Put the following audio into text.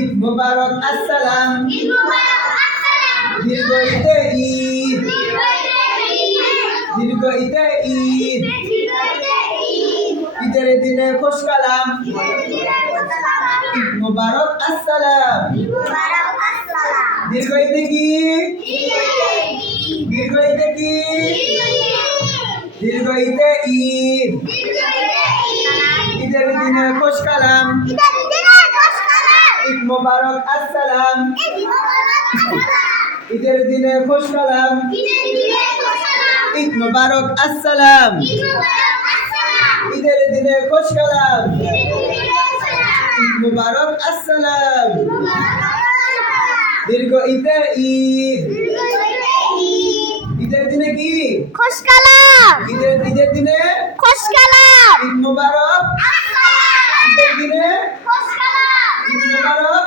ঈদ মুবারক আসসালাম। দীর্ঘ ঈদে ঈদ, দীর্ঘ ঈদে ঈদ, ঈদের দিনে খুশ কালাম। ঈদ মুবারক আসসালাম। দীর্ঘ ঈদে কি, দীর্ঘ ঈদে কি, দীর্ঘ ঈদে ঈদ, ঈদের দিনে খুশ কালাম। ঈদ মুবারক আসসালাম। ঈদের দিনে খুশ কালাম। ঈদ মুবারক আসসালাম। ঈদের দিনে খুশ কালাম। ঈদ মুবারক আসসালাম। দীর্ঘ ঈদে ঈদ, ঈদের দিনে কি, খুশ কালাম। ঈদের দিনে খুশ কালাম। ঈদ মুবারক, ঈদের দিনে খুশ কালাম। ঈদ মুবারক।